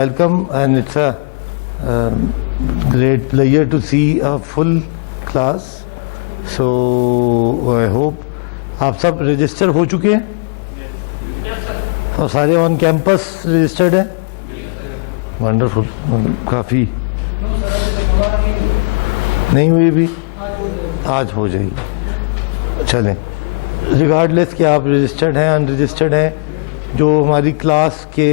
Welcome, and it's a great pleasure to see a full class. So I hope آپ سب register ہو چکے ہیں اور سارے آن کیمپس رجسٹرڈ ہیں. ونڈرفل. کافی نہیں ہوئی بھی, آج ہو جائے گی. چلیں, ریگارڈلیس کہ آپ رجسٹرڈ ہیں ان رجسٹرڈ ہیں, جو ہماری کلاس کے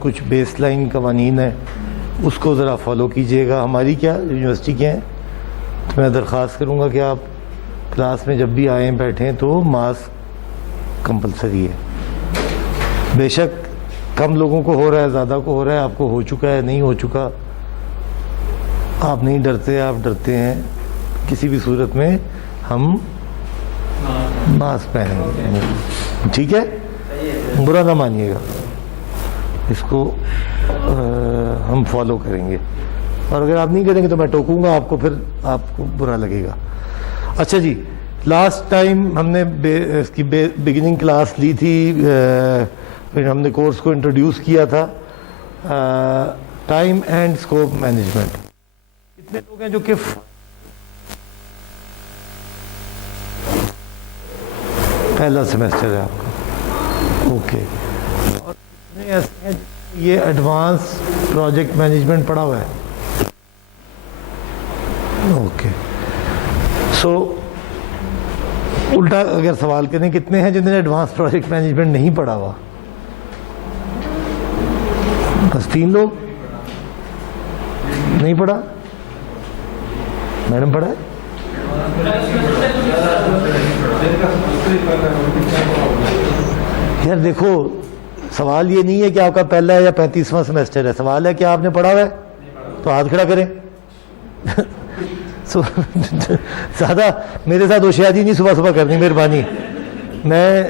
کچھ بیس لائن قوانین ہیں اس کو ذرا فالو کیجئے گا. ہماری کیا یونیورسٹی کے ہیں, تو میں درخواست کروں گا کہ آپ کلاس میں جب بھی آئیں بیٹھیں تو ماسک کمپلسری ہے. بے شک کم لوگوں کو ہو رہا ہے, زیادہ کو ہو رہا ہے, آپ کو ہو چکا ہے, نہیں ہو چکا, آپ نہیں ڈرتے, آپ ڈرتے ہیں. کسی بھی صورت میں ہم ماسک پہنیں گے, ٹھیک ہے؟ برا نہ مانیے گا, اس کو ہم فالو کریں گے, اور اگر آپ نہیں کریں گے تو میں ٹوکوں گا آپ کو, پھر آپ کو برا لگے گا. اچھا جی, لاسٹ ٹائم ہم نے اس کی بگننگ کلاس لی تھی, پھر ہم نے کورس کو انٹروڈیوس کیا تھا, ٹائم اینڈ اسکوپ مینجمنٹ. کتنے لوگ ہیں جو کہ پہلا سیمسٹر ہے آپ کا؟ اوکے. اور کتنے ایسے ہیں یہ ایڈوانس پروجیکٹ مینجمنٹ پڑھا ہوا ہے؟ اوکے. سو الٹا اگر سوال کریں کتنے ہیں جنہوں نے ایڈوانس پروجیکٹ مینجمنٹ نہیں پڑھا ہوا؟ بس 3 لوگ. نہیں پڑھا؟ میڈم پڑھا ہے؟ یار دیکھو, سوال یہ نہیں ہے کہ آپ کا پہلا یا 35واں سیمسٹر ہے, سوال ہے کہ آپ نے پڑھا ہوا ہے, تو ہاتھ کھڑا کریں. زیادہ میرے ساتھ ہوشیاری نہیں صبح صبح کرنی, مہربانی. میں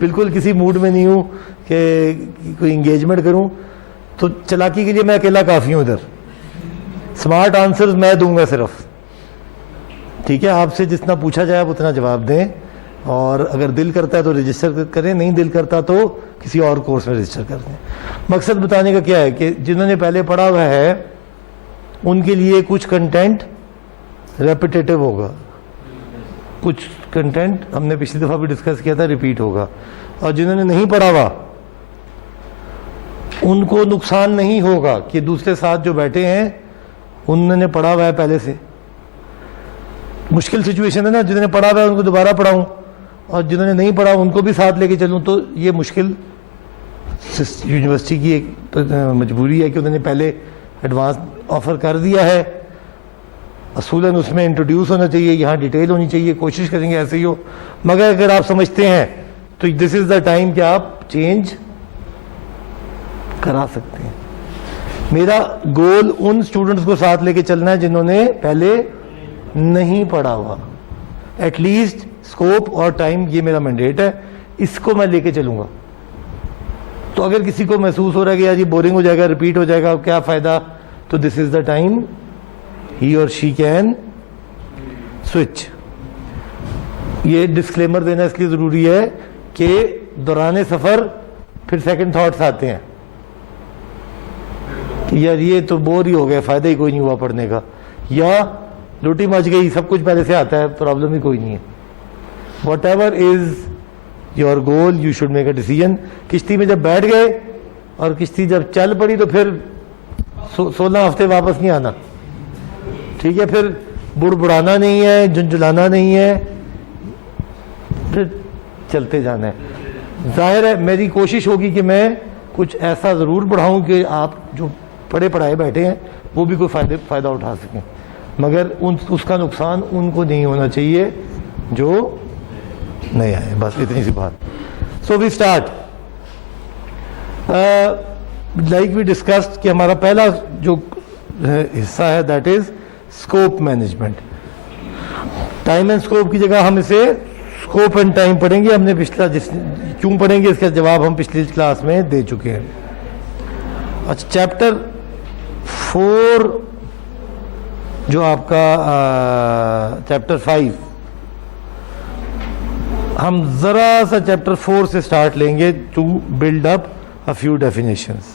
بالکل کسی موڈ میں نہیں ہوں کہ کوئی انگیجمنٹ کروں, تو چلاکی کے لیے میں اکیلا کافی ہوں ادھر. سمارٹ آنسرز میں دوں گا صرف, ٹھیک ہے؟ آپ سے جتنا پوچھا جائے آپ اتنا جواب دیں, اور اگر دل کرتا ہے تو رجسٹر کریں, نہیں دل کرتا تو کسی اور کورس میں رجسٹر کر دیں. مقصد بتانے کا کیا ہے کہ جنہوں نے پہلے پڑھا ہوا ہے ان کے لیے کچھ کنٹینٹ ریپیٹیٹو ہوگا, کچھ کنٹینٹ ہم نے پچھلی دفعہ بھی ڈسکس کیا تھا, ریپیٹ ہوگا. اور جنہوں نے نہیں پڑھا ہوا ان کو نقصان نہیں ہوگا کہ دوسرے ساتھ جو بیٹھے ہیں انہوں نے پڑھا ہوا ہے پہلے سے. مشکل سچویشن ہے نا, جنہوں نے پڑھا ہوا ہے ان کو دوبارہ پڑھاؤں, اور جنہوں نے نہیں پڑھا ان کو بھی ساتھ لے کے چلوں, تو یہ مشکل یونیورسٹی کی ایک مجبوری ہے کہ انہوں نے پہلے ایڈوانس آفر کر دیا ہے. اصولاً اس میں انٹروڈیوس ہونا چاہیے, یہاں ڈیٹیل ہونی چاہیے, کوشش کریں گے ایسے ہی ہو. مگر اگر آپ سمجھتے ہیں تو دس از دا ٹائم کہ آپ چینج کرا سکتے ہیں. میرا گول ان اسٹوڈنٹس کو ساتھ لے کے چلنا ہے جنہوں نے پہلے نہیں پڑھا ہوا, ایٹ لیسٹ اسکوپ اور ٹائم, یہ میرا مینڈیٹ ہے, اس کو میں لے کے چلوں گا. تو اگر کسی کو محسوس ہو رہا ہے کہ یار یہ بورنگ ہو جائے گا, ریپیٹ ہو جائے گا, کیا فائدہ, تو دس از دا ٹائم ہی اور شی کین سوئچ. یہ ڈسکلیمر دینا اس لیے ضروری ہے کہ دوران سفر پھر سیکنڈ تھاٹس آتے ہیں کہ یار یہ تو بور ہی ہو گیا, فائدہ ہی کوئی نہیں ہوا پڑھنے کا, یا روٹی مچ گئی, سب کچھ پہلے سے آتا ہے, پرابلم ہی کوئی نہیں ہے. What ever is your goal you should make a decision. کشتی میں جب بیٹھ گئے اور کشتی جب چل پڑی تو پھر 16 ہفتے واپس نہیں آنا, ٹھیک ہے؟ پھر بڑبڑانا نہیں ہے, جھنجھلانا نہیں ہے, پھر چلتے جانا ہے. ظاہر ہے میری کوشش ہوگی کہ میں کچھ ایسا ضرور پڑھاؤں کہ آپ جو پڑھے پڑھائے بیٹھے ہیں وہ بھی کوئی فائدہ اٹھا سکیں, مگر اس کا نقصان ان کو نہیں ہونا چاہیے جو نہیں آئے. بس اتنی سی بات. So we start like we discussed کہ ہمارا پہلا جو حصہ ہے that is scope management. Time and scope کی جگہ ہم اسے اسکوپ اینڈ ٹائم پڑھیں گے. ہم نے پچھلا کیوں پڑھیں گے اس کا جواب ہم پچھلی کلاس میں دے چکے ہیں. اچھا, چیپٹر 4 جو آپ کا چیپٹر 5, ہم ذرا سا چیپٹر 4 سے سٹارٹ لیں گے to build up a few definitions.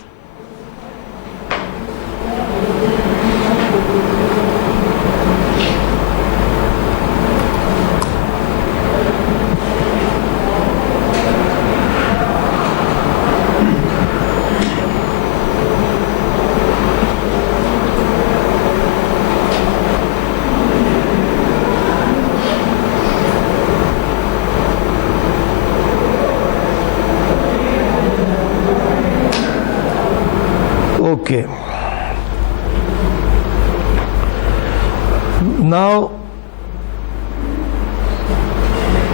Okay. Now,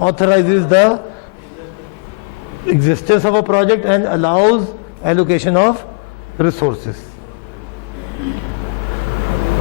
authorizes the existence of a project and allows allocation of resources।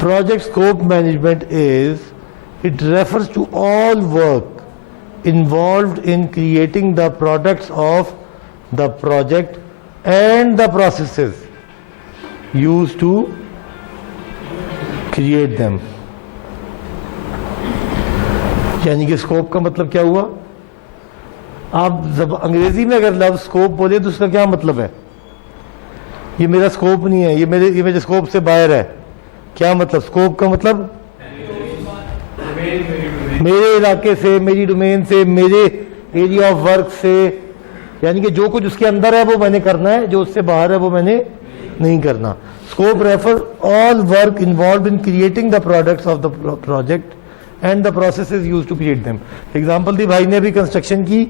Project scope management is It refers to all work involved in creating the products of the project and the processes used to create them. یعنی کہ scope کا مطلب کیا ہوا؟ آپ انگریزی میں اگر لفظ اسکوپ بولے تو اس کا کیا مطلب ہے؟ یہ میرا اسکوپ نہیں ہے، یہ میرے اسکوپ سے باہر ہے. کیا مطلب؟ اسکوپ کا مطلب میرے علاقے سے، میری ڈومین سے، میرے ایریا آف ورک سے، یعنی کہ جو کچھ اس کے اندر ہے وہ میں نے کرنا ہے، جو اس سے باہر ہے وہ میں نے نہیں کرنا. Scope refer all work involved in creating the products of the project and the processes use to create them. Example دی، بھائی نے ابھی کنسٹرکشن کی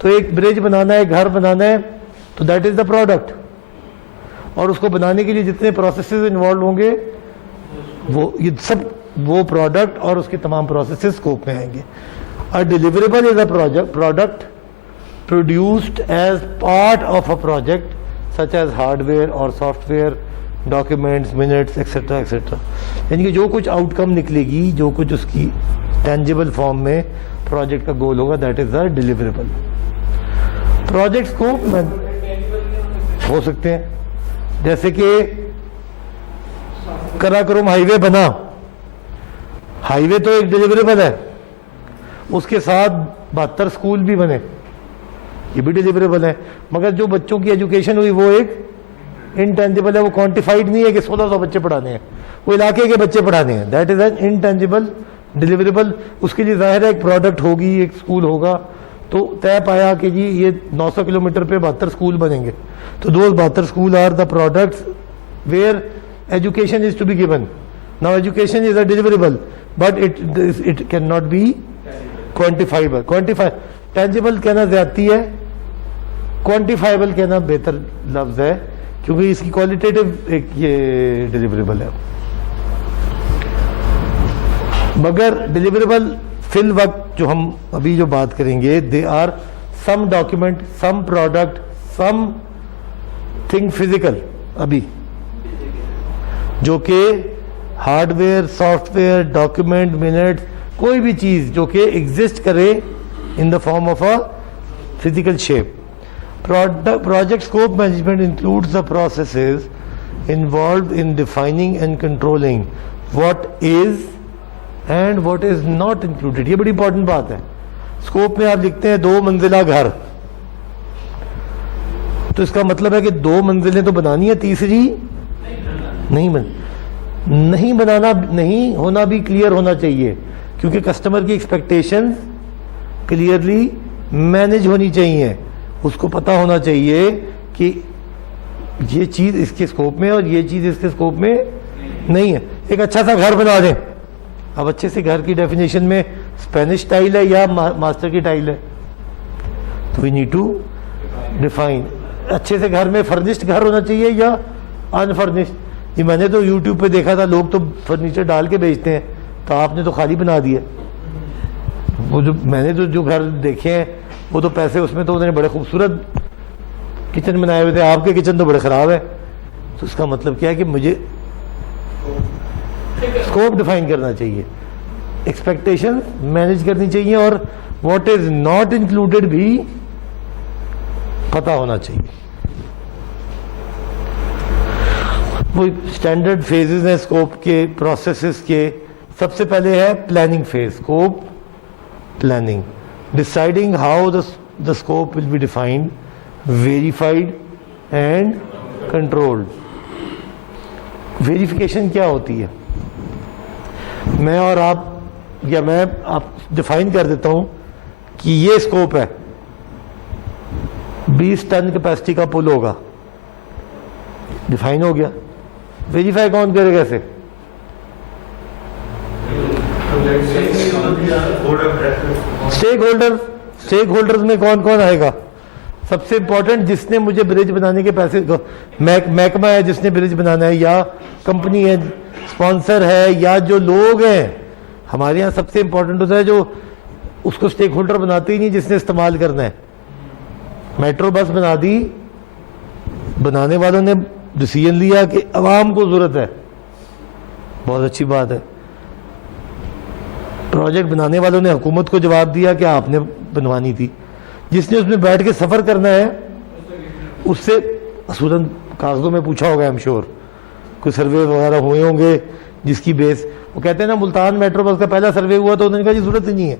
تو ایک برج بنانا ہے، گھر بنانا ہے، تو دیٹ از دا پروڈکٹ. اور اس کو بنانے کے لیے جتنے پروسیسز انوالو ہوں گے وہ یہ سب وہ پروڈکٹ اور اس کے تمام پروسیسز اسکوپ میں آئیں گے. A deliverable is a product produced as part of a project such as hardware or software, documents, minutes, etc. etc. یعنی کہ جو کچھ آؤٹ کم نکلے گی، جو کچھ اس کی ٹینجیبل فارم میں پروجیکٹ کا گول ہوگا، that is the deliverable. Project scope میں ہو سکتے ہیں جیسے کہ کراکرم ہائی وے بنا، ہائی وے تو ایک ڈیلیوریبل ہے، اس کے ساتھ 72 اسکول بھی بنے، یہ بھی ڈیلیوریبل ہے. مگر جو بچوں کی ایجوکیشن ہوئی وہ ایک انٹینجیبل ہے، وہ کوانٹیفائڈ نہیں ہے کہ 1600 بچے پڑھانے ہیں، وہ علاقے کے بچے پڑھانے ہیں. That is an intangible deliverable. اس کے لیے ظاہر ہے ایک پروڈکٹ ہوگی، ایک اسکول ہوگا، تو طے پایا کہ جی یہ 900 کلومیٹر پہ 72 اسکول بنیں گے، تو those 72 school are the products where education is to be given. Now education is a deliverable but it can not be quantifiable. Tangible کہنا زیادتی ہے، کوانٹیفائبل کہنا بہتر لفظ ہے، کیونکہ اس کی کوالٹیٹیو ایک یہ ڈیلیوریبل ہے. مگر ڈیلیوریبل فی الوقت جو ہم ابھی جو بات کریں گے، they are some document, some product, something physical, ابھی جو کہ hardware, software, document, منٹ، کوئی بھی چیز جو کہ ایگزسٹ کرے in the form of a physical shape. Project scope management includes the processes involved in defining and controlling what is and what is not included. یہ بڑی important بات ہے. اسکوپ میں آپ لکھتے ہیں 2 منزلہ گھر، تو اس کا مطلب ہے کہ 2 منزلیں تو بنانی ہے، تیسری نہیں بنانا، نہیں ہونا بھی کلیئر ہونا چاہیے، کیونکہ کسٹمر کی ایکسپیکٹیشن کلیئرلی مینج ہونی چاہیے. اس کو پتہ ہونا چاہیے کہ یہ چیز اس کے اسکوپ میں اور یہ چیز اس کے اسکوپ میں نہیں ہے. ایک اچھا سا گھر بنا دیں. اب اچھے سے گھر کی ڈیفینیشن میں اسپینش ٹائل ہے یا ماسٹر کی ٹائل ہے، تو وی نیڈ ٹو ڈیفائن. اچھے سے گھر میں فرنشڈ گھر ہونا چاہیے یا انفرنشڈ. یہ میں نے تو یوٹیوب پہ دیکھا تھا، لوگ تو فرنیچر ڈال کے بیچتے ہیں، تو آپ نے تو خالی بنا دیا. وہ جو میں نے جو گھر دیکھے ہیں وہ تو پیسے اس میں تو انہوں نے بڑے خوبصورت کچن بنائے ہوئے تھے، آپ کے کچن تو بڑے خراب ہے. تو اس کا مطلب کیا ہے کہ مجھے اسکوپ ڈیفائن کرنا چاہیے، ایکسپیکٹیشن مینیج کرنی چاہیے، اور واٹ از ناٹ انکلوڈیڈ بھی پتہ ہونا چاہیے. وہ اسٹینڈرڈ فیزز ہیں اسکوپ کے، پروسیسز کے. سب سے پہلے ہے planning phase. Scope planning, deciding how the scope will be defined, verified and controlled. Verification کیا ہوتی ہے؟ میں اور آپ یا میں آپ ڈیفائن کر دیتا ہوں کہ یہ اسکوپ ہے، 20 ٹن کیپیسٹی کا پل ہوگا، ڈیفائن ہو گیا. ویریفائی کون کرے گا اسے؟ اسٹیک ہولڈرز میں کون کون آئے گا؟ سب سے امپورٹنٹ جس نے مجھے برج بنانے کے پیسے، محکمہ ہے جس نے برج بنانا ہے، یا کمپنی ہے، اسپانسر ہے، یا جو لوگ ہیں. ہمارے یہاں سب سے امپورٹنٹ ہوتا ہے جو اس کو اسٹیک ہولڈر بناتے ہی نہیں، جس نے استعمال کرنا ہے. میٹرو بس بنا دی، بنانے والوں نے ڈیسیژن لیا کہ عوام کو ضرورت ہے، بہت اچھی بات ہے. پروجیکٹ بنانے والوں نے حکومت کو جواب دیا کہ آپ نے بنوانی تھی. جس نے اس میں بیٹھ کے سفر کرنا ہے اس سے اصولاً کاغذوں میں پوچھا ہوگا ایم شور, کوئی سروے وغیرہ ہوئے ہوں گے جس کی بیس, وہ کہتے ہیں نا ملتان میٹرو بس کا پہلا سروے ہوا تو انہوں نے کہا جی ضرورت ہی نہیں ہے.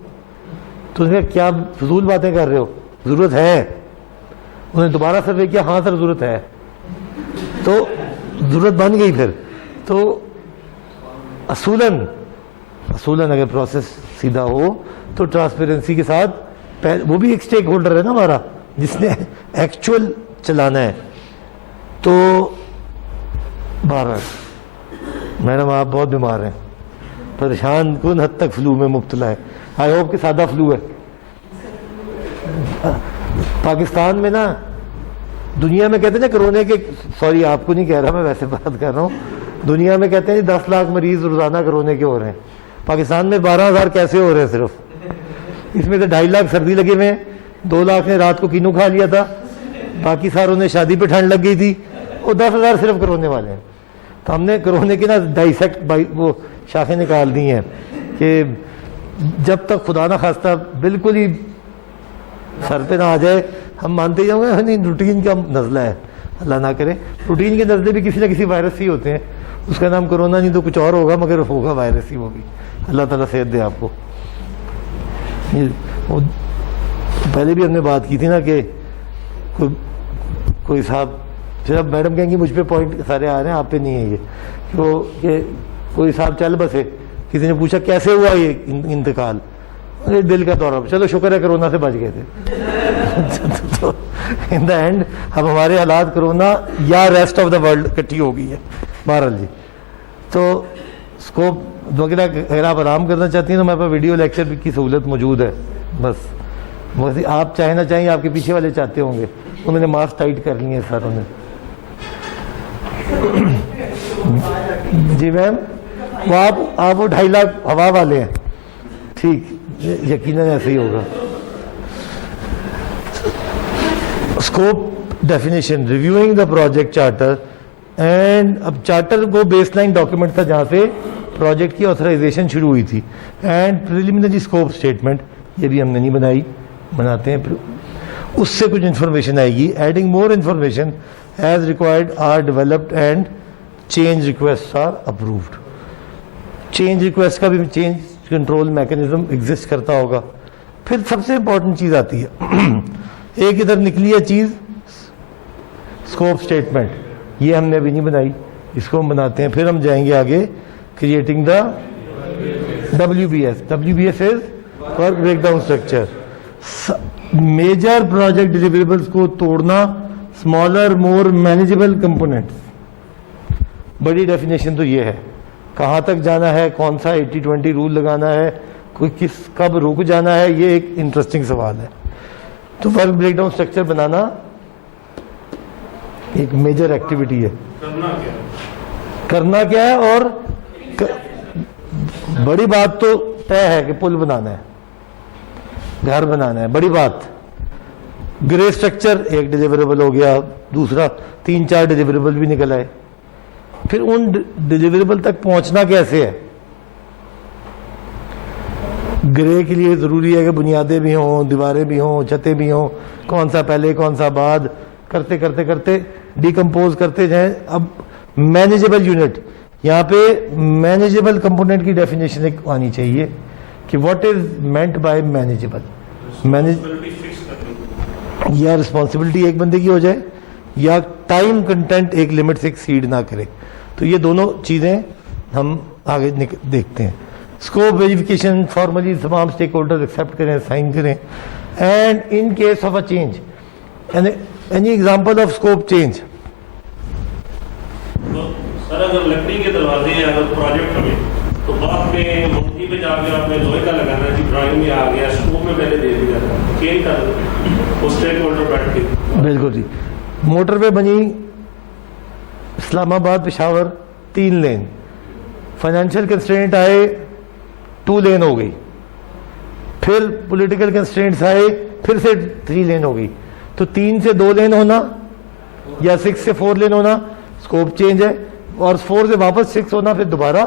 تو انہوں نے کہا کیا فضول باتیں کر رہے ہو, ضرورت ہے. انہوں نے دوبارہ سروے کیا, ہاں سر ضرورت ہے, تو ضرورت بن گئی. پھر تو اصولاً اگر پروسیس سیدھا ہو تو ٹرانسپیرنسی کے ساتھ, وہ بھی ایک سٹیک ہولڈر ہے نا ہمارا جس نے ایکچوئل چلانا ہے. تو میڈم آپ بہت بیمار ہیں, پریشان کن حد تک فلو میں مبتلا ہے. آئی ہوپ کہ سادہ فلو ہے. پاکستان میں نا دنیا میں کہتے ہیں نا کرونے کے, سوری آپ کو نہیں کہہ رہا میں, ویسے بات کر رہا ہوں, دنیا میں کہتے ہیں 10 لاکھ مریض روزانہ کرونے کے ہو رہے ہیں, پاکستان میں 12,000 کیسے ہو رہے ہیں صرف. اس میں سے 2.5 لاکھ سردی لگے ہوئے ہیں, 2 لاکھ نے رات کو کینو کھا لیا تھا, باقی ساروں نے شادی پہ ٹھنڈ لگ گئی تھی, اور 10,000 صرف کرونے والے ہیں. تو ہم نے کرونے کی نا ڈائسیکٹ وہ شاخیں نکال دی ہیں کہ جب تک خدا نہ خواستہ بالکل ہی سر پہ نہ آ جائے, ہم مانتے جاؤں گے نہیں روٹین کا نزلہ ہے, اللہ نہ کرے. روٹین کے نزلے بھی کسی نہ کسی وائرس ہی ہوتے ہیں, اس کا نام کرونا نہیں تو کچھ اور ہوگا, مگر ہوگا وائرس ہی, وہ بھی اللہ تعالیٰ صحت دے آپ کو. پہلے بھی ہم نے بات کی تھی نا کہ کوئی صاحب, پھر اب میڈم کہیں گی مجھ پہ پوائنٹ سارے آ رہے ہیں, آپ پہ نہیں ہے یہ, کہ کوئی صاحب چل بسے, کسی نے پوچھا کیسے ہوا یہ انتقال, دل کا دورہ, چلو شکر ہے کرونا سے بچ گئے تھے. تو ان دا اینڈ اب ہمارے حالات کرونا یا ریسٹ آف دا ورلڈ اکٹھی ہو گئی ہے. بہرحال جی, تو اسکوپ وغیرہ اگر آپ آرام کرنا چاہتی ہیں تو ہمارے پاس ویڈیو لیکچر کی سہولت موجود ہے. بس آپ چاہیں نہ چاہیں, آپ کے پیچھے والے چاہتے ہوں گے, انہوں نے ماسک ٹائٹ کر لیے ساروں نے. جی میم, وہ آپ وہ 2.5 لاکھ ہوا والے ہیں, ٹھیک, یقیناً ایسے ہی ہوگا. Scope definition, reviewing the project charter, and اب چارٹر وہ بیس لائن ڈاکیومنٹ تھا جہاں سے پروجیکٹ کی آتھرائزیشن شروع ہوئی تھی. اینڈ پریلیمنری اسکوپ اسٹیٹمنٹ, یہ بھی ہم نے نہیں بنائی, بناتے ہیں, اس سے کچھ انفارمیشن آئے گی. Adding more information as required are developed and change request are approved. Change request کا بھی چینج کنٹرول میکینزم ایگزسٹ کرتا ہوگا. پھر سب سے امپورٹنٹ چیز آتی ہے, ایک ادھر نکلی ہے چیز اسکوپ اسٹیٹمنٹ, یہ ہم نے ابھی نہیں بنائی, اس کو ہم بناتے ہیں. پھر ہم جائیں گے آگے creating the WBS. WBS is work break down structure. Major project deliverables کو توڑنا, اسمالر مور مینیجیبل کمپوننٹس. بڑی ڈیفینیشن تو یہ ہے, کہاں تک جانا ہے, کون سا 80-20 رول لگانا ہے, کوئی کس کب رک جانا ہے, یہ ایک انٹرسٹنگ سوال ہے. تو ورک بریک ڈاؤن اسٹرکچر بنانا ایک میجر ایکٹیویٹی ہے. کرنا کیا ہے, اور بڑی بات تو طے ہے کہ پل بنانا ہے, گھر بنانا ہے, بڑی بات. گرے اسٹرکچر ایک ڈیلیوریبل ہو گیا, دوسرا 3-4 ڈیلیوریبل بھی نکل آئے. پھر ان ڈیلیوریبل تک پہنچنا کیسے ہے. گرے کے لیے ضروری ہے کہ بنیادیں بھی ہوں, دیواریں بھی ہوں, چھتیں بھی ہوں, کون سا پہلے کون سا بعد, کرتے کرتے کرتے ڈیکمپوز کرتے جائیں. اب مینیجیبل یونٹ, یہاں پہ مینیجیبل کمپوننٹ کی ڈیفینیشن ایک آنی چاہیے کہ what is meant by manageable. یا رسپانسبلٹی ایک بندے کی ہو جائے, یا ٹائم کنٹینٹ ایک لمٹ سے ایکسیڈ نہ کرے. تو یہ دونوں چیزیں ہم آگے دیکھتے ہیں. اسکوپ ویریفیکیشن, فارملی تمام اسٹیک ہولڈر ایکسیپٹ کریں, سائن کریں. And in case of a change, any example of scope change. Sir اگر لکڑی کے دروازے ہیں اگر پروجیکٹ میں, تو بعد میں موٹی پہ جا کے آپ نے لوہے کا لگانا ہے, ڈرائنگ میں آ گیا, اسکوپ میں پہلے دے دیا, چینج کر دیں اسٹیک ہولڈر بیٹھ کے. بالکل جی. موٹر وے بنی اسلام آباد پشاور 3 لین, فائنینشیل کنسٹرینٹ آئے 2 لین ہو گئی, پھر پولیٹیکل کنسٹرینٹس آئے پھر سے 3 لین ہو گئی. تو 3 سے 2 لین ہونا یا 6 سے 4 لین ہونا اسکوپ چینج ہے, اور 4 سے واپس 6 ہونا پھر دوبارہ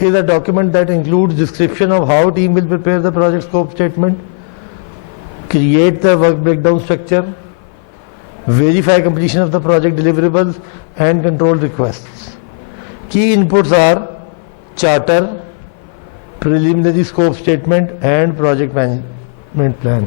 is a document that includes description of how team will prepare the project scope statement, create the work breakdown structure, verify completion of the project deliverables and control requests. Key inputs are charter, preliminary scope statement and project management plan.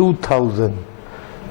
2000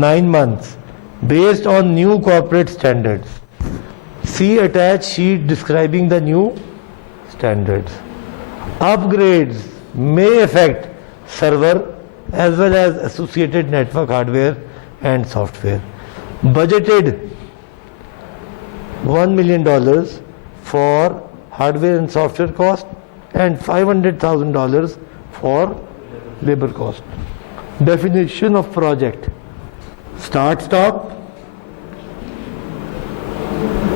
9 months based on new corporate standards. See attached sheet describing the new standards. Upgrades may affect server as well as associated network hardware and software. Budgeted $1 million for hardware and software cost and $500,000 for labor cost. Definition of project: start stop,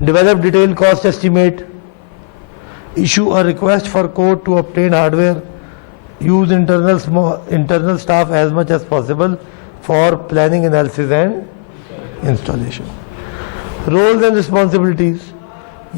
Develop detailed cost estimate, issue a request for quote to obtain hardware, use internal staff as much as possible for planning, analysis and installation. Roles and responsibilities,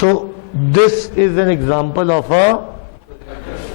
So this is an example of a,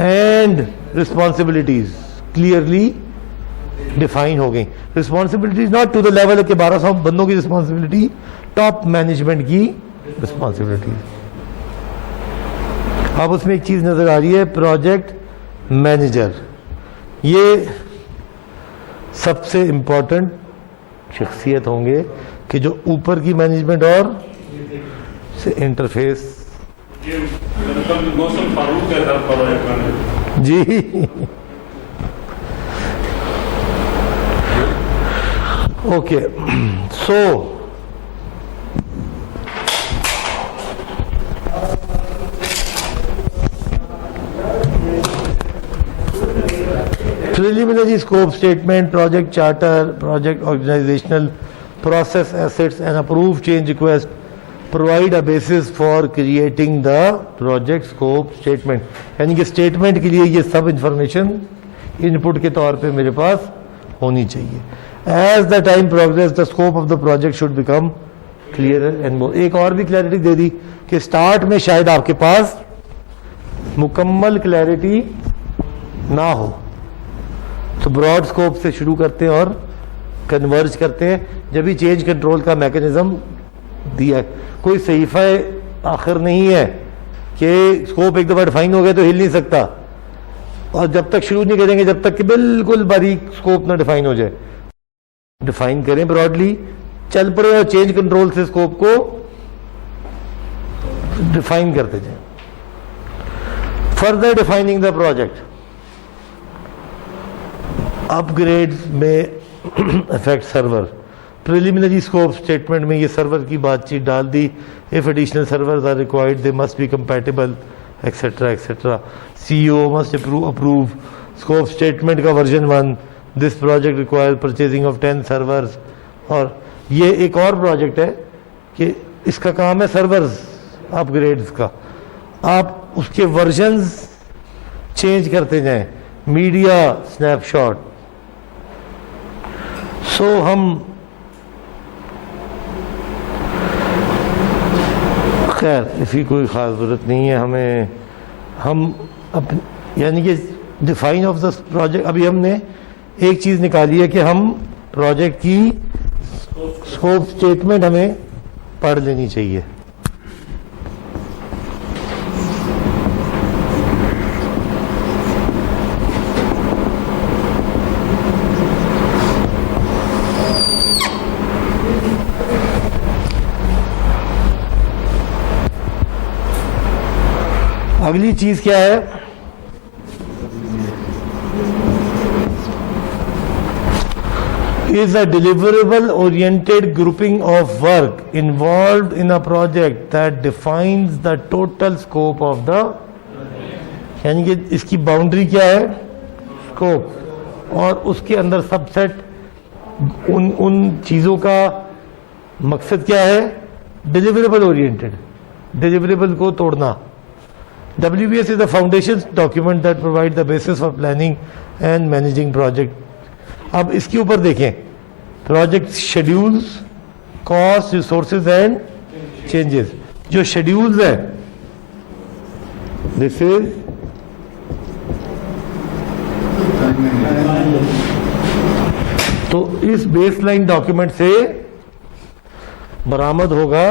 and responsibilities clearly define ہو گئی. Responsibilities not to the level کہ 1200 بندوں کی responsibility, top management کی responsibility. اب اس میں ایک چیز نظر آ رہی ہے, پروجیکٹ مینیجر. یہ سب سے امپورٹنٹ شخصیت ہوں گے کہ جو اوپر کی مینجمنٹ اور سے interface. G okay, so preliminary scope statement, project charter, project organizational process assets and approved change request provide a basis for creating the project scope statement. یعنی کہ اسٹیٹمنٹ کے لیے یہ سب انفارمیشن ان پٹ کے طور پہ میرے پاس ہونی چاہیے. As the time progress, the scope of the project should become clearer and more. ایک اور بھی کلیئرٹی دے دی کہ اسٹارٹ میں شاید آپ کے پاس مکمل کلیئرٹی نہ ہو, تو براڈ اسکوپ سے شروع کرتے ہیں اور کنورج کرتے ہیں. جب ہی چینج کنٹرول کا میکینزم دیا ہے, کوئی صحیفہ آخر نہیں ہے کہ اسکوپ ایک دفعہ ڈیفائن ہو گیا تو ہل نہیں سکتا, اور جب تک شروع نہیں کریں گے جب تک کہ بالکل باریک اسکوپ نہ ڈیفائن ہو جائے. ڈیفائن کریں براڈلی, چل پڑے اور چینج کنٹرول سے اسکوپ کو ڈیفائن کرتے جائیں. Further defining the project, upgrade میں affect server. Preliminary scope statement میں یہ سرور کی بات چیت ڈال دی. if additional servers are required they must be compatible etc etc. CEO must approve scope statement کا version 1. this project requires purchasing of 10 servers. اور یہ ایک اور پروجیکٹ ہے کہ اس کا کام ہے سرورز اپ گریڈز کا, آپ اس کے ورژنز چینج کرتے جائیں. Media snap shot. سو ہم خیر اس کی کوئی خاص ضرورت نہیں ہے ہمیں. ہم یعنی کہ ڈیفائن آف دا پروجیکٹ, ابھی ہم نے ایک چیز نکالی ہے کہ ہم پروجیکٹ کی اسکوپ اسٹیٹمنٹ ہمیں پڑھ لینی چاہیے. اگلی چیز کیا ہے, is a deliverable oriented grouping of work involved in a project that defines the total scope of the. یعنی کہ اس کی باؤنڈری کیا ہے, اسکوپ, اور اس کے اندر سب سیٹ ان چیزوں کا مقصد کیا ہے, ڈیلیوریبل اورینٹیڈ, ڈیلیوریبل کو توڑنا. WBS is the foundation document that provides the basis for planning and managing project. اب اس کے اوپر دیکھیں, project schedules, cost, resources and changes. جو شیڈیولز ہیں دس از تو اس بیس لائن ڈاکیومنٹ سے برآمد ہوگا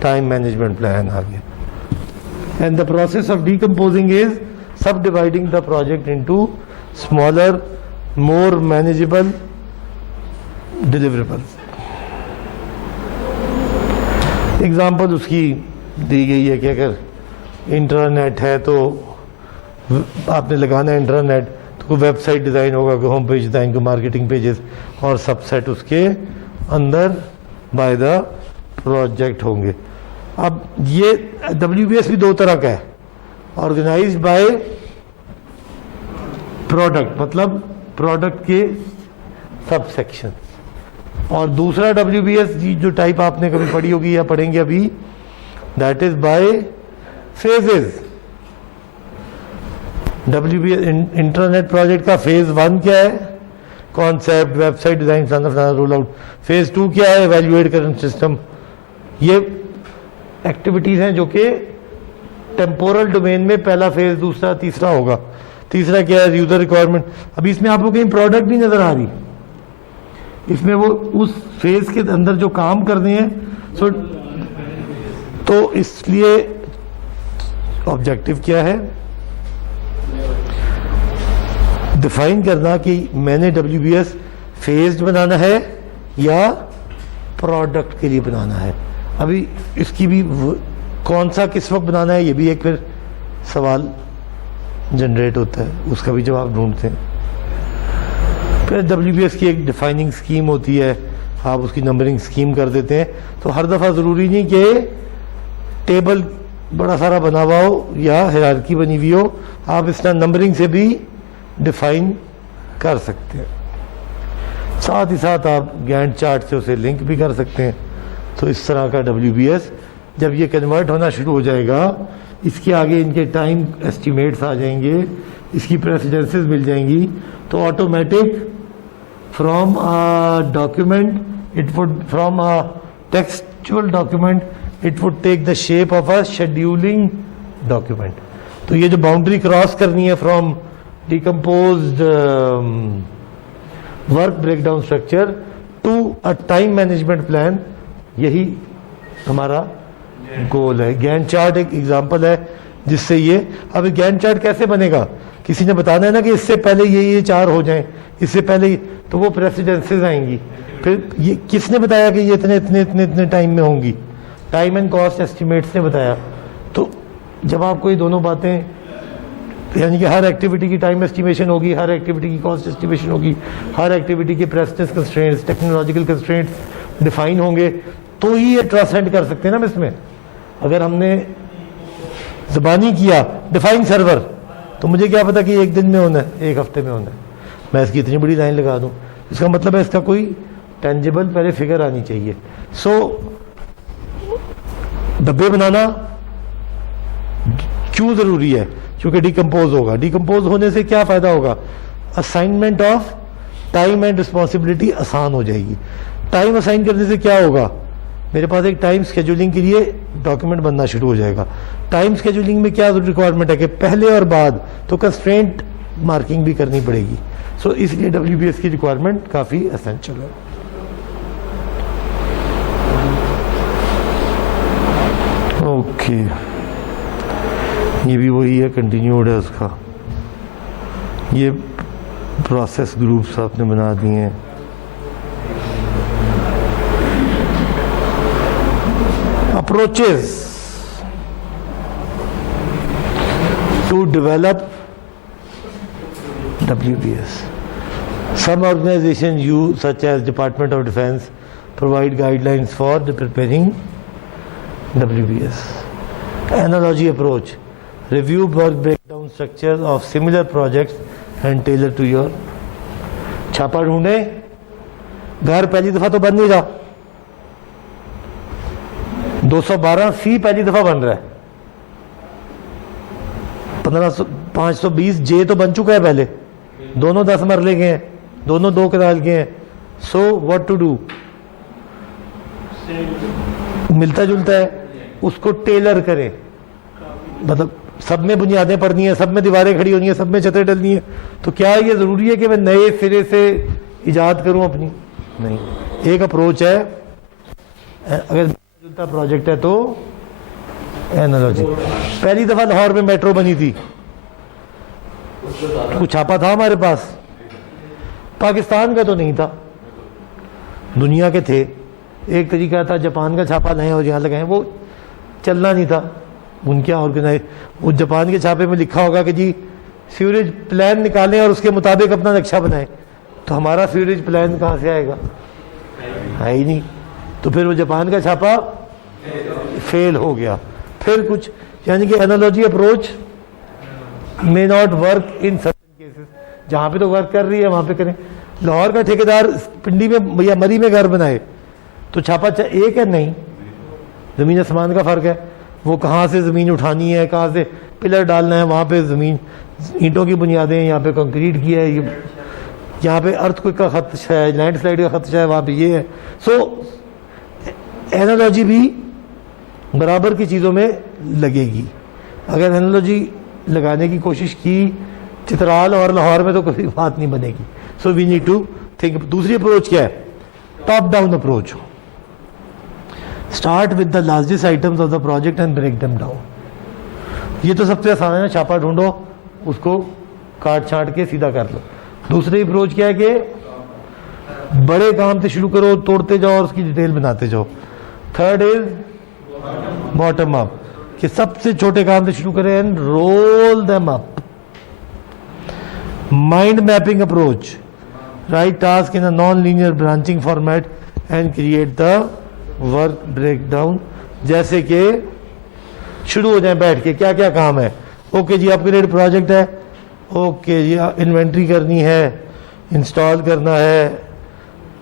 ٹائم مینجمنٹ پلان آگے. And the process of decomposing is subdividing the project into smaller, more manageable deliverables. Example اس کی دی گئی ہے کہ اگر انٹرنیٹ ہے تو آپ نے لگانا ہے انٹرنیٹ, تو کوئی ویب سائٹ ڈیزائن ہوگا, کوئی ہوم پیج ڈیزائن, کوئی مارکیٹنگ پیجز, اور سب سیٹ اس کے اندر بائی دا پروجیکٹ ہوں گے. اب یہ WBS بھی دو طرح کا ہے, آرگنائزڈ بائی پروڈکٹ, مطلب پروڈکٹ کے سب سیکشن, اور دوسرا WBS جو ٹائپ آپ نے کبھی پڑھی ہوگی یا پڑھیں گے ابھی, that is by phases. WBS internet project کا فیز 1 کیا ہے, concept, website design, roll out. Phase 2 کیا ہے, ایویلویٹ کرنٹ سسٹم. یہ ایکٹیویٹیز ہیں جو کہ ٹیمپورل ڈومین میں پہلا فیز، دوسرا، تیسرا ہوگا. تیسرا کیا ہے؟ User requirement. ابھی اس میں آپ کو کہیں پروڈکٹ نہیں نظر آ رہی، اس میں وہ اس فیز کے اندر جو کام کرنے ہیں. تو اس لیے آبجیکٹو کیا ہے؟ ڈیفائن کرنا کہ میں نے WBS فیزڈ بنانا ہے یا پروڈکٹ کے لیے بنانا ہے. ابھی اس کی بھی کون سا کس وقت بنانا ہے، یہ بھی ایک پھر سوال جنریٹ ہوتا ہے، اس کا بھی جواب ڈھونڈتے ہیں. پھر WBS کی ایک ڈیفائننگ سکیم ہوتی ہے، آپ اس کی نمبرنگ سکیم کر دیتے ہیں. تو ہر دفعہ ضروری نہیں کہ ٹیبل بڑا سارا بنا ہوا ہو یا ہیرارکی بنی ہوئی ہو، آپ اس طرح نمبرنگ سے بھی ڈیفائن کر سکتے ہیں. ساتھ ہی ساتھ آپ گینٹ چارٹ سے اسے لنک بھی کر سکتے ہیں. تو اس طرح کا WBS جب یہ کنورٹ ہونا شروع ہو جائے گا، اس کے آگے ان کے ٹائم ایسٹیمیٹس آ جائیں گے، اس کی پریسیڈنسز مل جائیں گی، تو automatic from document it would from textual document it would take the shape of a scheduling document. تو یہ جو باؤنڈری کراس کرنی ہے from decomposed work break down structure to a time management plan, یہی ہمارا گول ہے. گینٹ چارٹ ایک example ہے جس سے یہ. اب گینٹ چارٹ کیسے بنے گا؟ کسی نے بتانا ہے نا کہ اس سے پہلے یہ چار ہو جائیں، اس سے پہلے، تو وہ پریسیڈنسز آئیں گی. پھر یہ کس نے بتایا کہ یہ اتنے ٹائم میں ہوں گی؟ ٹائم اینڈ کاسٹ ایسٹیمیٹس نے بتایا. تو جب آپ کو یہ دونوں باتیں، یعنی کہ ہر ایکٹیویٹی کی ٹائم ایسٹیمیشن ہوگی، ہر ایکٹیویٹی کی کاسٹ ایسٹیمیشن ہوگی، ہر ایکٹیویٹی کے precedence constraints, technological constraints define ہوں گے، تو ہی یہ ٹرانسلینٹ کر سکتے ہیں نا اس میں. اگر ہم نے زبانی کیا ڈیفائن سرور، تو مجھے کیا پتا کہ ایک دن میں ہونا ہے، ایک ہفتے میں ہونا ہے، میں اس کی اتنی بڑی لائن لگا دوں. اس کا مطلب ہے اس کا کوئی ٹینجیبل پہلے فگر آنی چاہیے. سو ڈبے بنانا کیوں ضروری ہے؟ کیونکہ ڈیکمپوز ہوگا. ڈیکمپوز ہونے سے کیا فائدہ ہوگا؟ Assignment of time and responsibility آسان ہو جائے گی. ٹائم اسائن کرنے سے کیا ہوگا؟ میرے پاس ایک ٹائم اسکیجولنگ کے لیے ڈاکیومنٹ بننا شروع ہو جائے گا. ٹائم اسکیجولنگ میں کیا ریکوائرمنٹ ہے کہ پہلے اور بعد، تو کنسٹرینٹ مارکنگ بھی کرنی پڑے گی. سو اس لیے WBS کی ریکوائرمنٹ کافی اسینشل ہے. اوکے، یہ بھی وہی ہے، کنٹینیوڈ ہے اس کا. یہ پروسیس گروپس آپ نے بنا دیے ہیں. Approaches to develop WBS. Some organizations use, such as Department of Defense, provide guidelines for preparing WBS. Analogy approach: review work breakdown structures of similar projects and tailor to your. چھاپا ڈھونڈے، گھر پہلی دفعہ تو بن نہیں رہا. 212C پہلی دفعہ بن رہا ہے، 520 جے تو بن چکا ہے پہلے، دونوں 10 مرلے کے ہیں، دونوں 2 کنال کے ہیں. So what to do? ملتا جلتا ہے، اس کو ٹیلر کریں. مطلب سب میں بنیادیں پڑنی ہیں، سب میں دیواریں کھڑی ہونی ہیں، سب میں چھتیں ڈلنی ہیں. تو کیا یہ ضروری ہے کہ میں نئے سرے سے ایجاد کروں اپنی؟ نہیں. ایک اپروچ ہے، اگر پروجیکٹ ہے تو اینالوجی. پہلی دفعہ لاہور میں میٹرو بنی تھی، کچھ چھاپا تھا ہمارے پاس، پاکستان کا تو نہیں تھا، دنیا کے تھے. ایک طریقہ تھا جاپان کا چھاپا لائیں اور یہاں لگائیں، وہ چلنا نہیں تھا. ان کے آرگنائز، وہ جاپان کے چھاپے میں لکھا ہوگا کہ جی سیوریج پلان نکالیں اور اس کے مطابق اپنا نقشہ بنائیں. تو ہمارا سیوریج پلان کہاں سے آئے گا؟ ہے ہی نہیں. تو پھر وہ جاپان کا چھاپا فیل ہو گیا. پھر کچھ، یعنی کہ analogy approach may not work in certain cases. جہاں پہ تو ورک کر رہی ہے وہاں پہ کریں. لاہور کا ٹھیکیدار پنڈی میں یا مری میں گھر بنائے تو چھاپا ایک ہے؟ نہیں، زمین آسمان کا فرق ہے. وہ کہاں سے زمین اٹھانی ہے، کہاں سے پلر ڈالنا ہے، وہاں پہ زمین اینٹوں کی بنیادیں ہیں، یہاں پہ کنکریٹ کی ہے، یہاں پہ ارتھ کوئک کا خدشہ ہے، لینڈ سلائڈ کا خدشہ ہے، وہاں پہ یہ ہے. سو اینالوجی بھی برابر کی چیزوں میں لگے گی. اگر انالوجی لگانے کی کوشش کی چترال اور لاہور میں تو کوئی بات نہیں بنے گی. سو وی نیڈ ٹو تھنک. دوسری اپروچ کیا ہے؟ Top down approach. Start with the largest items of the project and break them down. یہ تو سب سے آسان ہے نا, چھاپا ڈھونڈو, اس کو کاٹ چھانٹ کے سیدھا کر لو. دوسری اپروچ کیا ہے کہ بڑے کام سے شروع کرو, توڑتے جاؤ اور اس کی ڈیٹیل بناتے جاؤ. تھرڈ از باٹم اپ, کہ سب سے چھوٹے کام سے شروع کریں and roll them up. Mind mapping approach, write task in a non linear branching format and create the work break down. جیسے کہ شروع ہو جائیں بیٹھ کے, کیا کیا کام ہے. اوکے جی اپ گریڈ پروجیکٹ ہے, اوکے جی انوینٹری کرنی ہے, انسٹال کرنا ہے,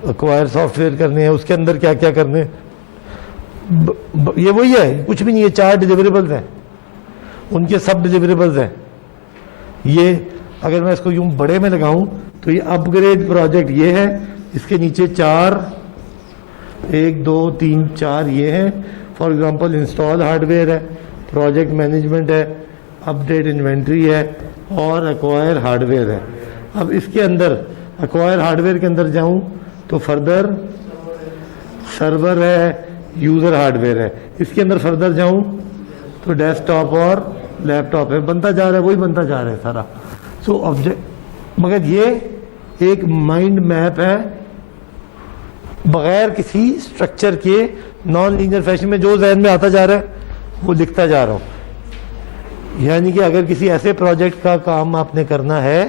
ایکوائر سافٹ ویئر کرنے ہیں, اس کے اندر کیا کیا کرنے. یہ وہی ہے, کچھ بھی نہیں ہے. 4 ڈیلیوریبلز ہیں, ان کے سب ڈیلیوریبلز ہیں. یہ اگر میں اس کو یوں بڑے میں لگاؤں تو یہ اپ گریڈ پروجیکٹ یہ ہے, اس کے نیچے 4 1 2 3 4 یہ ہیں. For example install hard where ہے, پروجیکٹ مینجمنٹ ہے, اپ ڈیٹ انوینٹری ہے اور ایکوائر ہارڈ ویئر ہے. اب اس کے اندر ایکوائر ہارڈ ویئر کے اندر جاؤں تو فردر سرور ہے, یوزر ہارڈ ویئر ہے. اس کے اندر فردر جاؤں تو ڈیسک ٹاپ اور لیپ ٹاپ ہے. بنتا جا رہا ہے, وہی بنتا جا رہا ہے سارا. سو آبجیکٹ, مگر یہ ایک مائنڈ میپ ہے بغیر کسی اسٹرکچر کے, نان لینئر فیشن میں جو ذہن میں آتا جا رہا ہے وہ لکھتا جا رہا ہوں. یعنی کہ اگر کسی ایسے پروجیکٹ کا کام آپ نے کرنا ہے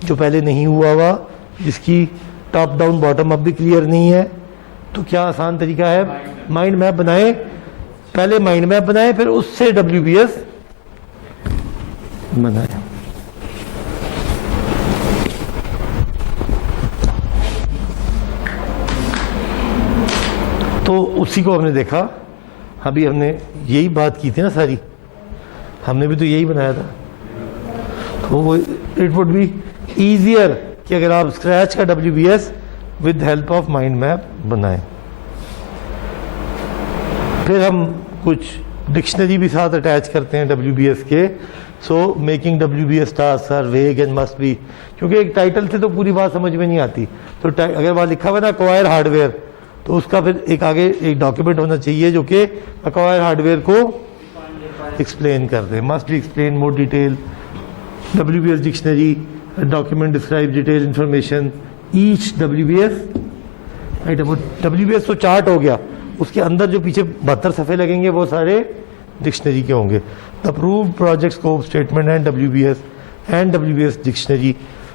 جو پہلے نہیں ہوا ہوا, جس کی ٹاپ ڈاؤن باٹم اپ بھی کلیئر نہیں ہے, تو کیا آسان طریقہ ہے, مائنڈ میپ بنائیں. پہلے مائنڈ میپ بنائیں, پھر اس سے WBS بنائیں. تو اسی کو ہم نے دیکھا, ابھی ہم نے یہی بات کی تھی نا ساری, ہم نے بھی تو یہی بنایا تھا. تو اٹ وڈ بی ایزیئر کہ اگر آپ اسکریچ کا WBS with help of mind map بنائیں. پھر ہم کچھ ڈکشنری بھی ساتھ اٹیچ کرتے ہیں WBS کے. So making WBS task are vague and must be, کیونکہ ایک ٹائٹل سے تو پوری بات سمجھ میں نہیں آتی. تو اگر وہاں لکھا ہوا نا ایکوائر ہارڈ ویئر, تو اس کا پھر ایک آگے ایک ڈاکیومنٹ ہونا چاہیے جو کہ ایکوائر ہارڈ ویئر کو ایکسپلین کر دے. Must be explain more detail. WBS dictionary document describe detail information each WBS. WBS تو چارٹ ہو گیا, اس کے اندر جو پیچھے 72 صفحے لگیں گے وہ سارے ڈکشنری کے ہوں گے. Approved project scope statement and WBS dictionary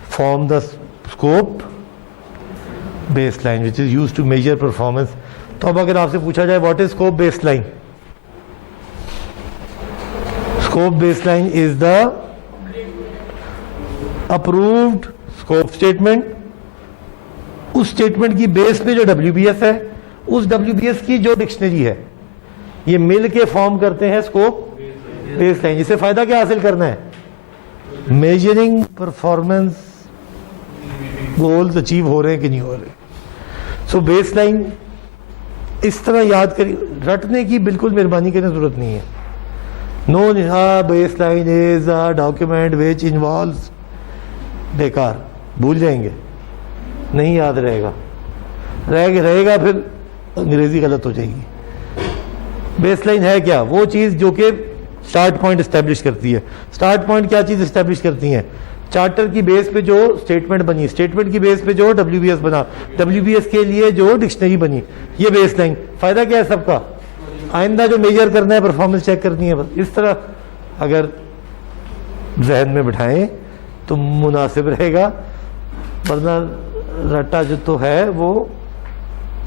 form the scope baseline which is use to measure performance. تو اب اگر آپ سے پوچھا جائے what is scope baseline, scope baseline is the approved scope statement. اس statement کی base پہ جو WBS ہے, اس WBS کی جو ڈکشنری ہے, یہ مل کے فارم کرتے ہیں اسکوپ بیس لائن. جس سے فائدہ کیا حاصل کرنا ہے, میجرنگ پرفارمنس گولز اچیو ہو رہے ہیں کہ نہیں ہو رہے. سو بیس لائن اس طرح یاد کری, رٹنے کی بالکل مہربانی کرنے ضرورت نہیں ہے. No baseline is a document which involves, بیکار, بھول جائیں گے, نہیں یاد رہے گا, رہے گا پھر انگریزی غلط ہو جائے گی. بیس لائن ہے کیا, وہ چیز جو کہ اسٹارٹ پوائنٹ اسٹیبلش کرتی ہے. اسٹارٹ پوائنٹ کیا چیز اسٹیبلش کرتی ہیں, چارٹر کی بیس پہ جو اسٹیٹمنٹ بنی, اسٹیٹمنٹ کی بیس پہ جو WBS بنا, WBS کے لیے جو ڈکشنری بنی, یہ بیس لائن. فائدہ کیا ہے سب کا, آئندہ جو میجر کرنا ہے پرفارمنس چیک کرنی ہے. بس اس طرح اگر ذہن میں بٹھائیں تو مناسب رہے گا, ورنہ رٹا جو تو ہے وہ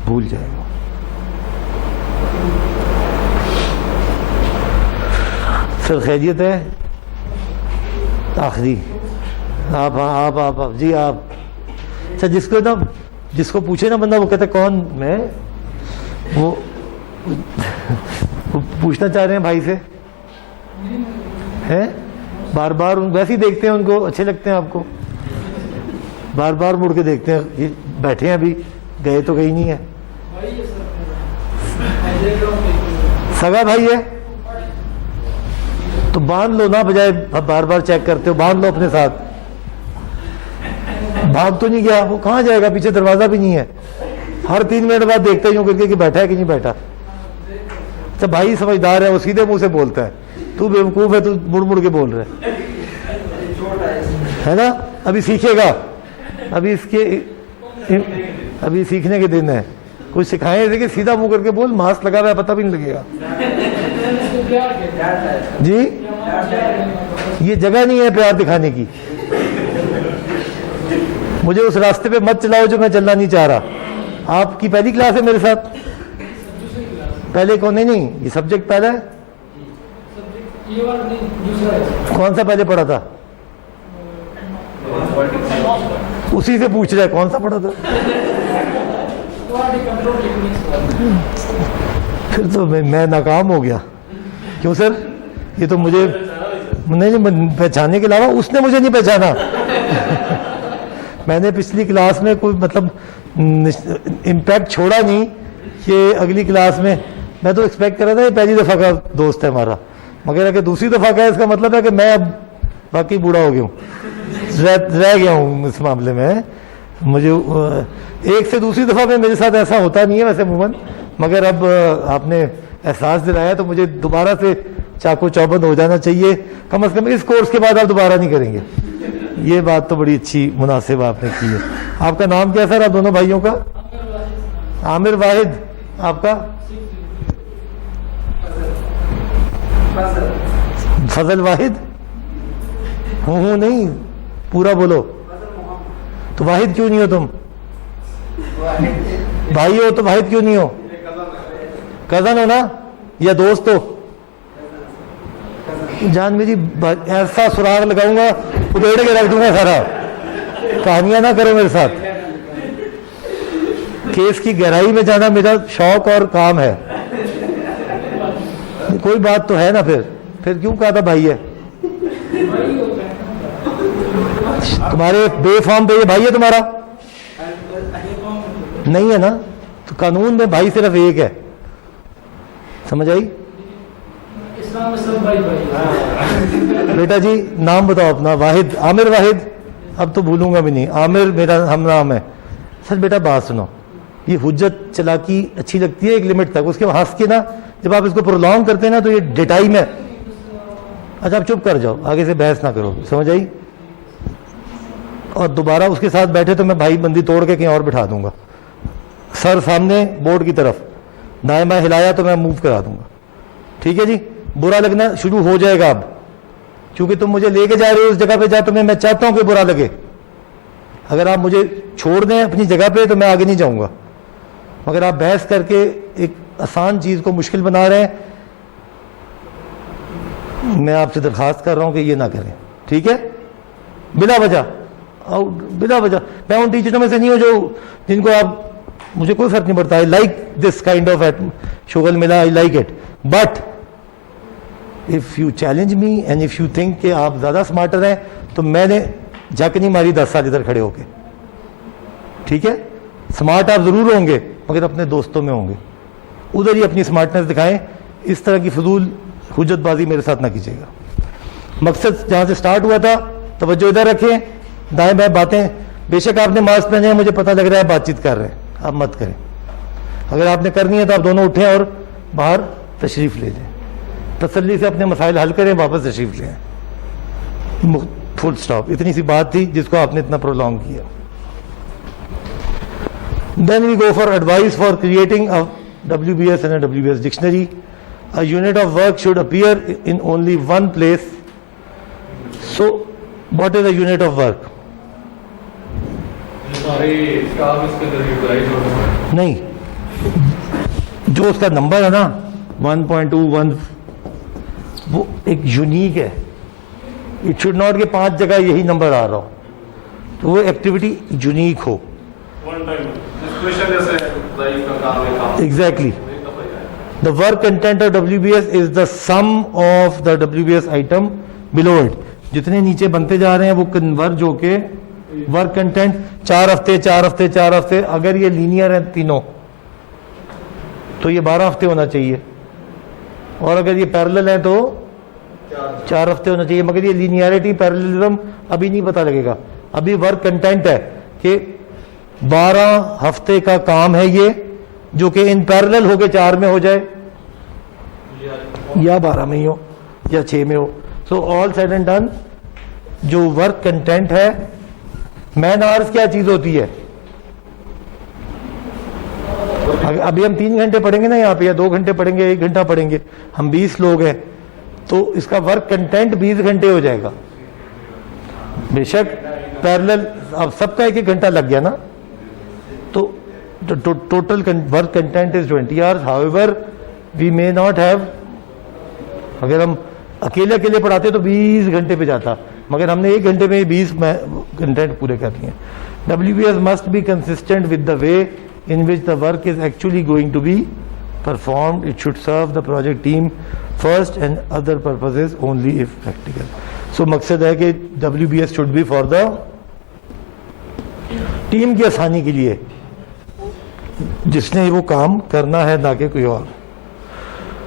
بھول جائے گا. سر خیریت ہے, آخری آپ جی آپ. اچھا جس کو پوچھے نا بندہ, وہ کہتا ہے کون میں, وہ پوچھنا چاہ رہے ہیں بھائی سے, ہیں بار بار ویسے ہی دیکھتے ہیں ان کو, اچھے لگتے ہیں آپ کو, بار بار مڑ کے دیکھتے ہیں. یہ بیٹھے ہیں ابھی, گئے تو کہیں نہیں ہے. سگا بھائی ہے, تو باندھ لو نا، بجائے بار بار چیک کرتے ہو، باندھ لو اپنے ساتھ. بھاگ تو نہیں گیا، وہ کہاں جائے گا، پیچھے دروازہ بھی نہیں ہے. ہر 3 منٹ بعد دیکھتے ہی ہوں کر کے کہ بیٹھا ہے کہ نہیں بیٹھا. تو بھائی سمجھدار ہے، وہ سیدھے منہ سے بولتا ہے. تو بیوقوف ہے، تو مڑ مڑ کے بول رہا ہے نا. ابھی سیکھے گا، ابھی سیکھنے کے دن ہے. کچھ سکھائیں اسے کہ سیدھا منہ کر کے بول، ماسک لگا ہوا ہے پتہ بھی نہیں لگے گا. جی یہ جگہ نہیں ہے پیار دکھانے کی. مجھے اس راستے پہ مت چلاؤ جو میں چلنا نہیں چاہ رہا. آپ کی پہلی کلاس ہے میرے ساتھ؟ پہلے کون؟ نہیں یہ سبجیکٹ پہلا ہے. کون سا پہلے پڑھا تھا؟ اسی سے پوچھ رہے کون سا پڑھا تھا. پھر تو میں ناکام ہو گیا. کیوں سر؟ یہ تو مجھے نہیں پہچانے کے علاوہ اس نے مجھے نہیں پہچانا. میں نے پچھلی کلاس میں کوئی مطلب امپیکٹ چھوڑا نہیں کہ اگلی کلاس میں تو ایکسپیکٹ کر رہا تھا یہ پہلی دفعہ کا دوست ہے ہمارا، مگر اگر دوسری دفعہ کا ہے اس کا مطلب ہے کہ میں اب باقی بوڑھا ہو گیا ہوں، رہ گیا ہوں اس معاملے میں. مجھے ایک سے دوسری دفعہ میں میرے ساتھ ایسا ہوتا نہیں ہے ویسے عموماً، مگر اب آپ نے احساس دلایا تو مجھے دوبارہ سے چاقو چوبند ہو جانا چاہیے. کم از کم اس کورس کے بعد آپ دوبارہ نہیں کریں گے. یہ بات تو بڑی اچھی مناسب آپ نے کی ہے. آپ کا نام کیا سر آپ دونوں بھائیوں کا؟ عامر واحد. آپ کا؟ فضل واحد. ہوں نہیں پورا بولو. تو واحد کیوں نہیں ہو تم؟ بھائی ہو تو واحد کیوں نہیں ہو؟ کزن ہو نا یا دوست ہو؟ جان میری ایسا سراغ لگاؤں گا ادھیڑ کے رکھ دوں گا سارا. کہانیاں نہ کرو میرے ساتھ. کیس کی گہرائی میں جانا میرا شوق اور کام ہے. کوئی بات تو ہے نا. پھر کیوں کہا تھا بھائی ہے؟ تمہارے بے فارم پہ یہ بھائی ہے تمہارا؟ نہیں ہے نا. تو قانون میں بھائی صرف ایک ہے. سمجھ آئی؟ بیٹا جی نام بتاؤ اپنا. واحد، عامر واحد. اب تو بھولوں گا بھی نہیں. عامر میرا ہم نام ہے. سر بیٹا بات سنو، یہ حجت چلاکی اچھی لگتی ہے ایک لمٹ تک، اس کے ہنس کے نا جب آپ اس کو پرولونگ کرتے ہیں نا تو یہ ڈیٹائی میں. اچھا آپ چپ کر جاؤ، آگے سے بحث نہ کرو. سمجھ آئی؟ اور دوبارہ اس کے ساتھ بیٹھے تو میں بھائی بندی توڑ کے کہیں اور بٹھا دوں گا. سر سامنے بورڈ کی طرف، دائیں بائیں ہلایا تو میں موو کرا دوں گا. ٹھیک ہے جی؟ برا لگنا شروع ہو جائے گا اب، کیونکہ تم مجھے لے کے جا رہے ہو اس جگہ پہ جا تمہیں میں چاہتا ہوں کہ برا لگے. اگر آپ مجھے چھوڑ دیں اپنی جگہ پہ تو میں آگے نہیں جاؤں گا، مگر آپ بحث کر کے ایک آسان چیز کو مشکل بنا رہے ہیں. میں آپ سے درخواست کر رہا ہوں کہ یہ نہ کریں. ٹھیک ہے؟ بلا وجہ میں ان ٹیچروں میں سے نہیں ہوں جو جن کو آپ، مجھے کوئی فرق نہیں پڑتا. I like this kind of شغل ملا، I like it. But if you challenge me and if you think کہ آپ زیادہ سمارٹر ہیں تو میں نے جھک نہیں ماری 10 سال ادھر کھڑے ہو کے. ٹھیک ہے؟ سمارٹ آپ ضرور ہوں گے مگر اپنے دوستوں میں ہوں گے، ادھر ہی اپنی سمارٹنس دکھائیں. اس طرح کی فضول حجت بازی میرے ساتھ نہ کیجیے گا. مقصد جہاں سے سٹارٹ ہوا تھا توجہ ادھر رکھیں. دائیں بائیں باتیں، بے شک آپ نے ماسک پہنے ہیں، مجھے پتہ لگ رہا ہے بات چیت کر رہے ہیں، آپ مت کریں. اگر آپ نے کرنی ہے تو آپ دونوں اٹھیں اور باہر تشریف لے جائیں. تسلی سے اپنے مسائل حل کریں، واپس تشریف لیں. فل سٹاپ. اتنی سی بات تھی جس کو آپ نے اتنا پرولونگ کیا. Then we go for advice for creating a WBS and a WBS dictionary. A unit of work should appear in only one place. So, what is a unit of work? نہیں، جو اس کا number ہے نا 1.21 وہ ایک unique ہے. It should not کہ 5 جگہ یہی نمبر آ رہا ہو، تو وہ activity unique who. Exactly. The work content of WBS is the sum of the WBS item below it. جتنے نیچے بنتے جا رہے ہیں وہ کنورج ہو کے ورک کنٹینٹ 4 ہفتے. اگر یہ لینئر ہے تینوں تو یہ 12 ہفتے ہونا چاہیے، اور اگر یہ پیرلل ہے تو 4 ہفتے ہونا چاہیے, مگر یہ لینیئرٹی پیراللزم ابھی نہیں پتہ لگے گا. ابھی ورک کنٹینٹ ہے کہ 12 ہفتے کا کام ہے یہ, جو کہ ان پیرالل ہو کے 4 میں ہو جائے یا 12 میں ہی ہو یا 6 میں ہو. سو آل سیڈ اینڈ ڈن, جو ورک کنٹینٹ ہے, مین آورس کیا چیز ہوتی ہے؟ ابھی ہم 3 گھنٹے پڑھیں گے نا یہاں پہ, یا 2 گھنٹے پڑھیں گے, 1 گھنٹہ پڑھیں گے, ہم 20 لوگ ہیں, تو اس کا ورک کنٹینٹ 20 گھنٹے ہو جائے گا. بے شک پیرالل اب سب کا 1 گھنٹہ لگ گیا نا, تو total work content is 20 hours. however we may not have, اگر ہم اکیلے پڑھاتے تو 20 گھنٹے پہ جاتا, مگر ہم نے 1 گھنٹے میں 20 کنٹینٹ پورے کر دیے. WBS must be consistent with the way in which the work is actually going to be performed. It should serve the project team first and other purposes only if practical. So مقصد ہے کہ WBS should be for the team کی آسانی کے لیے, جس نے وہ کام کرنا ہے, نہ کہ کوئی اور.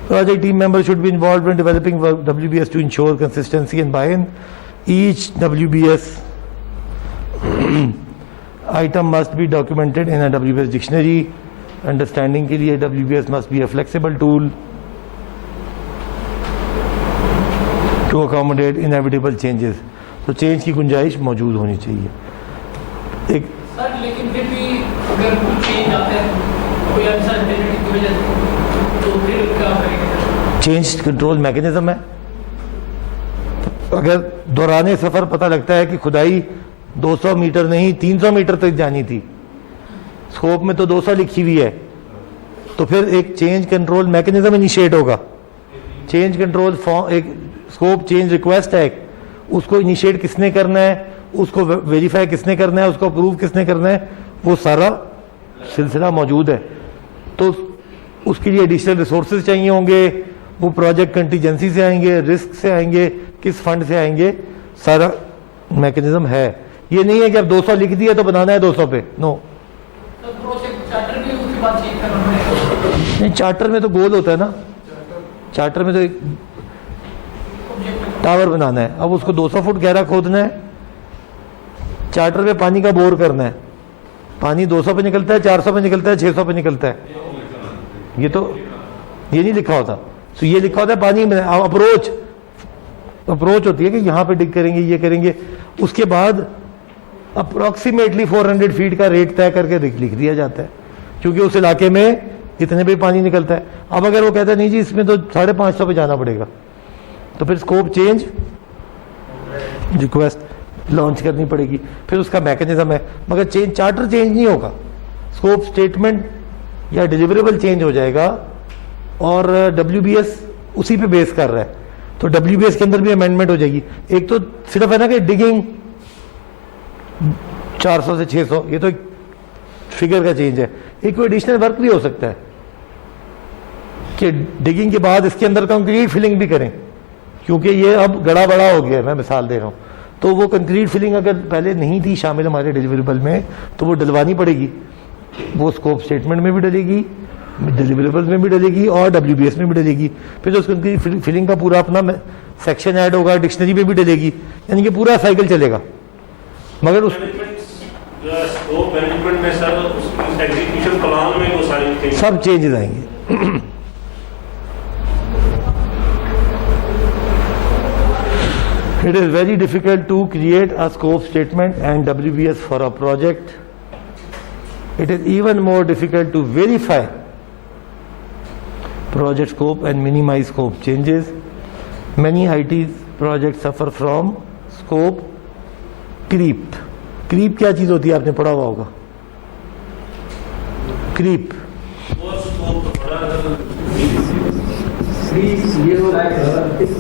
Project team members should be involved in developing WBS to ensure consistency and buy-in. Each WBS item must be documented in a WBS dictionary. Understanding کے لیے WBS must be a flexible tool to accommodate inevitable changes. تو change کی گنجائش موجود ہونی چاہیے. ایک سر لیکن پھر بھی اگر کچھ چینج آتا ہے کوئی انسرٹینٹی کی وجہ سے, تو پھر کیا کریں گے؟ چینج کنٹرول میکینزم ہے. اگر دوران سفر پتہ لگتا ہے کہ کھدائی 200 میٹر نہیں 300 میٹر تک جانی تھی, اسکوپ میں تو 200 لکھی ہوئی ہے, تو پھر ایک چینج کنٹرول میکینزم انیشیٹ ہوگا. چینج کنٹرول ایک اسکوپ چینج ریکویسٹ ہے, اس کو انیشیٹ کس نے کرنا ہے, اس کو ویریفائی کس نے کرنا ہے, اس کو اپروو کس نے کرنا ہے, وہ سارا سلسلہ موجود ہے. تو اس کے لیے ایڈیشنل ریسورسز چاہیے ہوں گے, وہ پروجیکٹ کنٹیجنسی سے آئیں گے, رسک سے آئیں گے, کس فنڈ سے آئیں گے, سارا میکینزم ہے. یہ نہیں ہے کہ اب 200 لکھ دیا تو بنانا ہے 200 پہ, نو. نہیں, چارٹر میں تو گول ہوتا ہے نا, چارٹر میں تو ایک ٹاور بنانا ہے, اب اس کو 200 فٹ گہرا کھودنا ہے, چارٹر پہ پانی کا بور کرنا ہے, پانی 200 پہ نکلتا ہے, 400 پہ نکلتا ہے, 600 پہ نکلتا ہے, یہ تو یہ نہیں لکھا ہوتا. تو یہ لکھا ہوتا ہے پانی میں اپروچ ہوتی ہے کہ یہاں پہ ڈگ کریں گے, یہ کریں گے, اس کے بعد اپروکسیمیٹلی 400 فیٹ کا ریٹ طے کر کے لکھ دیا جاتا ہے, کیونکہ اس علاقے میں اتنے پہ پانی نکلتا ہے. اب اگر وہ کہتا ہے نہیں جی اس میں تو 550 پہ جانا پڑے گا, تو پھر اسکوپ چینج ریکویسٹ لانچ کرنی پڑے گی, پھر اس کا میکینزم ہے. مگر چارٹر چینج نہیں ہوگا, اسکوپ اسٹیٹمنٹ یا ڈیلیوریبل چینج ہو جائے گا, اور WBS اسی پہ بیس کر رہا ہے, تو WBS کے اندر بھی امینڈمنٹ ہو جائے گی. ایک تو صرف ہے نا کہ ڈگنگ 400 سے 600, یہ تو ایک فگر کا چینج ہے. ایک کوئی ایڈیشنل ورک بھی ہو سکتا ہے کہ ڈگنگ کے بعد اس کے اندر کنکریٹ فلنگ بھی کریں, کیونکہ یہ اب گڑا بڑا ہو گیا ہے, میں مثال دے رہا ہوں. تو وہ کنکریٹ فلنگ اگر پہلے نہیں تھی شامل ہمارے ڈیلیوریبل میں, تو وہ ڈلوانی پڑے گی. وہ اسکوپ اسٹیٹمنٹ میں بھی ڈلے گی, ڈیلیوریبل میں بھی ڈلے گی, اور WBS میں بھی ڈلے گی. پھر اس کنکریٹ فلنگ کا پورا اپنا سیکشن ایڈ ہوگا, ڈکشنری میں بھی ڈلے گی, یعنی کہ پورا سائیکل چلے گا. مگر اس سب چینجز آئیں گے. It is very difficult to create a scope statement and WBS for a project. It is even more difficult to verify project scope and minimize scope changes. Many IT projects suffer from scope creep. Creep کیا چیز ہوتی ہے, آپ نے پڑھا ہوا ہوگا. Creep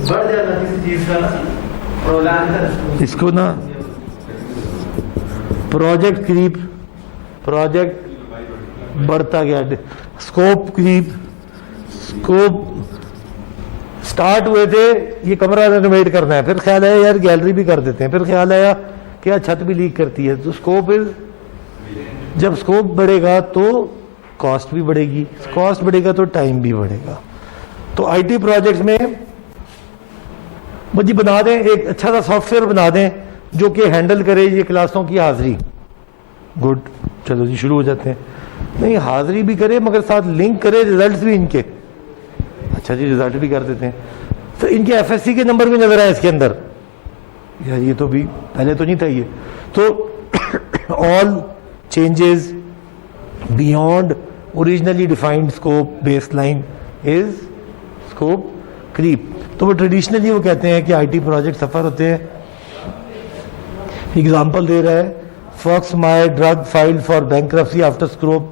بڑھ جاتا کسی چیز کا, اس کو نا پروجیکٹ کریپ, پروجیکٹ بڑھتا گیا. اسکوپ کریپ, اسکوپ سٹارٹ ہوئے تھے یہ کمرہ رینوویٹ کرنا ہے, پھر خیال آیا یار گیلری بھی کر دیتے ہیں, پھر خیال آیا کہ چھت بھی لیک کرتی ہے. تو اسکوپ جب اسکوپ بڑھے گا تو کاسٹ بھی بڑھے گی, کاسٹ بڑھے گا تو ٹائم بھی بڑھے گا. تو IT پروجیکٹس میں وہ جی بنا دیں ایک اچھا سا سافٹ ویئر بنا دیں جو کہ ہینڈل کرے یہ کلاسوں کی حاضری. گڈ, چلو جی شروع ہو جاتے ہیں. نہیں حاضری بھی کرے مگر ساتھ لنک کرے ریزلٹس بھی ان کے. اچھا جی رزلٹ بھی کر دیتے ہیں. تو ان کے ایف ایس سی کے نمبر بھی نظر آئے اس کے اندر. یار یہ تو بھی پہلے تو نہیں تھا یہ. تو all changes beyond originally defined scope baseline is scope creep. تو وہ ٹریڈیشنلی وہ کہتے ہیں کہ آئی ٹی پروجیکٹ سفر ہوتے ہیں. ایگزامپل دے رہا ہے FoxMeyer drug file for bankruptcy after scope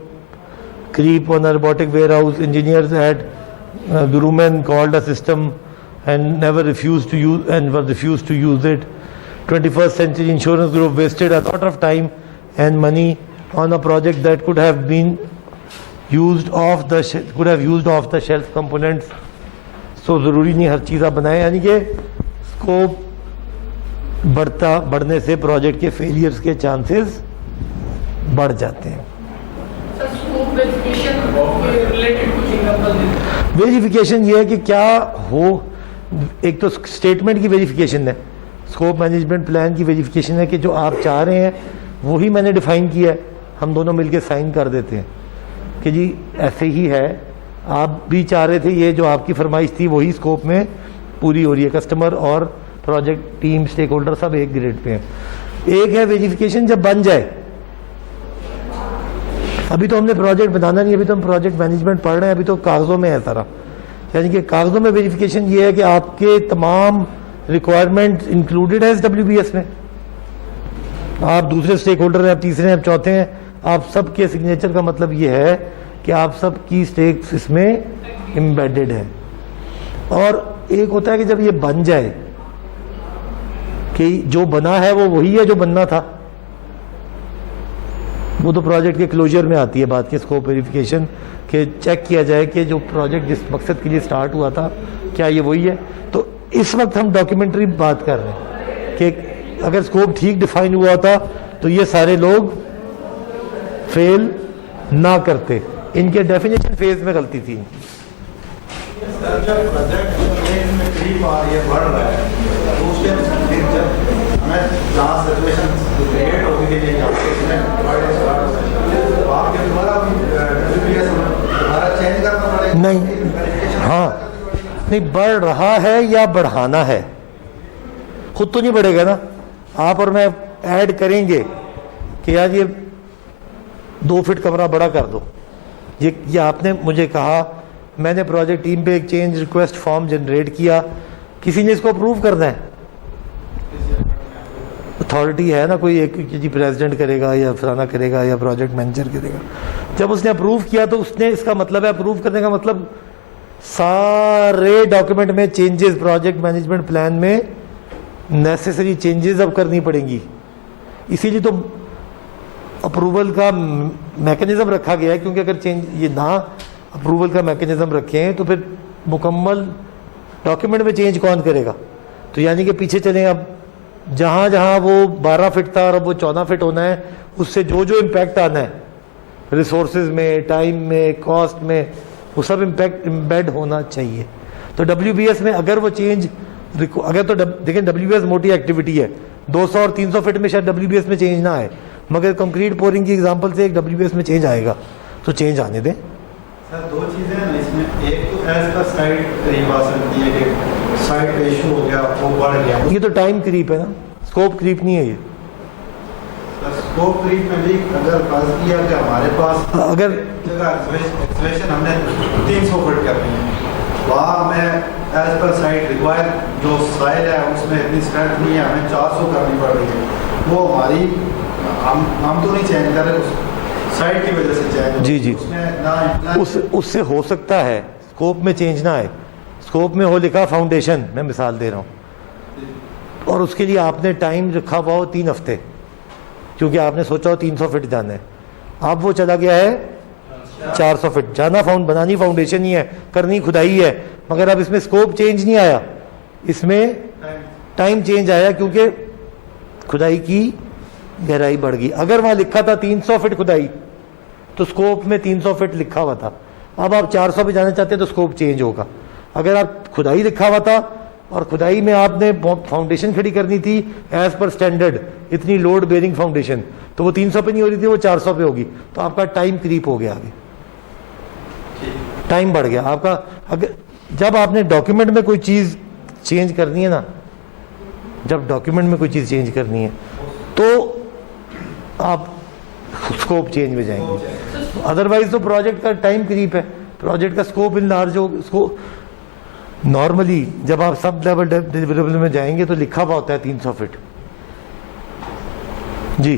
creep on robotic warehouse. Engineers at Grumman called a system and never refused to use and were refused to use it. 21st century insurance group wasted a lot of time and money on a project that could have been used off the shelf components. So ضروری نہیں ہر چیز آپ بنائیں, یعنی کہ scope بڑھنے سے project کے فیلئرس کے چانسز بڑھ جاتے ہیں. ویریفیکیشن یہ ہے کہ کیا ہو, ایک تو اسٹیٹمنٹ کی ویریفیکیشن ہے, اسکوپ مینجمنٹ پلان کی ویریفیکیشن ہے کہ جو آپ چاہ رہے ہیں وہی میں نے ڈیفائن کیا ہے. ہم دونوں مل کے سائن کر دیتے ہیں کہ جی ایسے ہی ہے, آپ بھی چاہ رہے تھے, یہ جو آپ کی فرمائش تھی وہی اسکوپ میں پوری ہو رہی ہے. کسٹمر اور پروجیکٹ ٹیم اسٹیک ہولڈر سب ایک گریڈ پہ ہیں. ایک ہے ویریفیکیشن جب بن جائے. ابھی تو ہم نے پروجیکٹ بنانا نہیں, ابھی تو ہم پروجیکٹ مینجمنٹ پڑھ رہے ہیں, ابھی تو کاغذوں میں ہے سارا. یعنی کہ کاغذوں میں ویریفیکیشن یہ ہے کہ آپ کے تمام ریکوائرمنٹ انکلوڈیڈ ہے اس WBS میں. آپ دوسرے اسٹیک ہولڈر ہیں, آپ تیسرے ہیں, آپ چوتھے ہیں, آپ سب کے سگنیچر کا مطلب یہ ہے کہ آپ سب کی اسٹیکس اس میں امبیڈڈ ہے. اور ایک ہوتا ہے کہ جب یہ بن جائے کہ جو بنا ہے وہ وہی ہے جو بننا تھا, وہ تو پروجیکٹ کے کلوجر میں آتی ہے بات کی اسکوپ ویریفیکیشن, کہ چیک کیا جائے کہ جو پروجیکٹ جس مقصد کے لیے سٹارٹ ہوا تھا کیا یہ وہی ہے. تو اس وقت ہم ڈاکیومنٹری بات کر رہے ہیں کہ اگر اسکوپ ٹھیک ڈیفائن ہوا تھا تو یہ سارے لوگ فیل نہ کرتے. ان کے ڈیفینیشن فیز میں غلطی تھی. نہیں ہاں نہیں, بڑھ رہا ہے یا بڑھانا ہے, خود تو نہیں بڑھے گا نا. آپ اور میں ایڈ کریں گے کہ یار یہ 2 فٹ کمرہ بڑا کر دو, یہ آپ نے مجھے کہا, میں نے پروجیکٹ ٹیم پہ ایک چینج ریکویسٹ فارم جنریٹ کیا, کسی نے اس کو اپروو کرنا ہے. اتھارٹی ہے نا کوئی ایک, جی پریزیڈنٹ کرے گا یا فلانا کرے گا یا پروجیکٹ مینیجر کرے گا. جب اس نے اپروو کیا تو اس نے, اس کا مطلب ہے اپروو کرنے کا مطلب سارے ڈاکیومنٹ میں چینجز, پروجیکٹ مینجمنٹ پلان میں نیسیسری چینجز اب کرنی پڑیں گی. اسی لیے تو اپروول کا میکینزم رکھا گیا ہے, کیونکہ اگر چینج یہ نہ اپروول کا میکینزم رکھیں تو پھر مکمل ڈاکیومنٹ میں چینج کون کرے گا. تو یعنی کہ پیچھے چلیں, اب جہاں جہاں وہ 12 فٹ تھا اور اب وہ 14 فٹ ہونا ہے, اس سے جو امپیکٹ آنا ہے ریسورسز میں, ٹائم میں, کاسٹ میں, وہ سب امپیکٹ امبیڈ ہونا چاہیے. تو WBS میں اگر وہ چینج, اگر تو دیکھیں WBS موٹی ایکٹیویٹی ہے, 200 اور 300 فٹ میں شاید WBS میں چینج نہ آئے, مگر کنکریٹ پورنگ کی ایگزامپل سے ایک WBS میں چینج آئے گا, تو چینج آنے دیں. سر 2 چیزیں ہیں اس میں, ایک تو ایز کا سائٹ قریب آ سکتی ہے کہ سائٹ پہ ایشو ہو گیا, وہ بڑھ گیا. یہ تو ٹائم کریپ ہے نا, اسکوپ کریپ نہیں ہے. یہ اسکوپ کریپ میں بھی اگر فرض کیا کہ ہمارے پاس اگر جگہ ایکسویشن ہم نے 300 فٹ کرنی ہے, وہاں میں ایز پر سائٹ ریکوائر جو سائل ہے اس میں اتنی اسٹرینتھ نہیں ہے, ہمیں 400 کرنی پڑ رہی ہے. وہ ہماری ہم تو نہیں چینج کر رہے, اس سائٹ کی وجہ سے چینج. جی جی, اس سے ہو سکتا ہے اسکوپ میں چینج نہ آئے. اسکوپ میں ہو لکھا فاؤنڈیشن, میں مثال دے رہا ہوں, اور اس کے لیے آپ نے ٹائم رکھا ہوا ہو 3 ہفتے, کیونکہ آپ نے سوچا ہو 300 فٹ جانا ہے. اب وہ چلا گیا ہے 400 فٹ. جانا بنانی فاؤنڈیشن ہی ہے, کرنی کھدائی ہے, مگر اب اس میں اسکوپ چینج نہیں آیا, اس میں ٹائم چینج آیا کیونکہ کھدائی کی گہرائی بڑھ گئی. اگر وہاں لکھا تھا 300 فٹ کھدائی تو اسکوپ میں 300 فٹ لکھا ہوا تھا. اب آپ 400 پہ جانا چاہتے ہیں تو اسکوپ چینج ہوگا. اگر آپ کھدائی لکھا ہوا تھا اور کھدائی میں آپ نے فاؤنڈیشن کھڑی کرنی تھی ایز پر اسٹینڈرڈ، اتنی لوڈ بیئرنگ فاؤنڈیشن، تو وہ 300 پہ نہیں ہو رہی تھی، وہ 400 پہ ہوگی، تو آپ کا ٹائم کریپ ہو گیا، آگے ٹائم بڑھ گیا آپ کا۔ اگر جب آپ نے ڈاکیومنٹ میں کوئی چیز چینج کرنی ہے نا، جب ڈاکیومنٹ میں کوئی چیز چینج کرنی ہے تو آپ اسکوپ چینج میں جائیں گے، ادروائز تو پروجیکٹ کا ٹائم کریپ ہے، پروجیکٹ کا اسکوپ انلارج ہو۔ اس کو نارملی جب آپ سب لیول ڈیولپمنٹ میں جائیں گے تو لکھا ہوا ہوتا ہے 300 فٹ۔ جی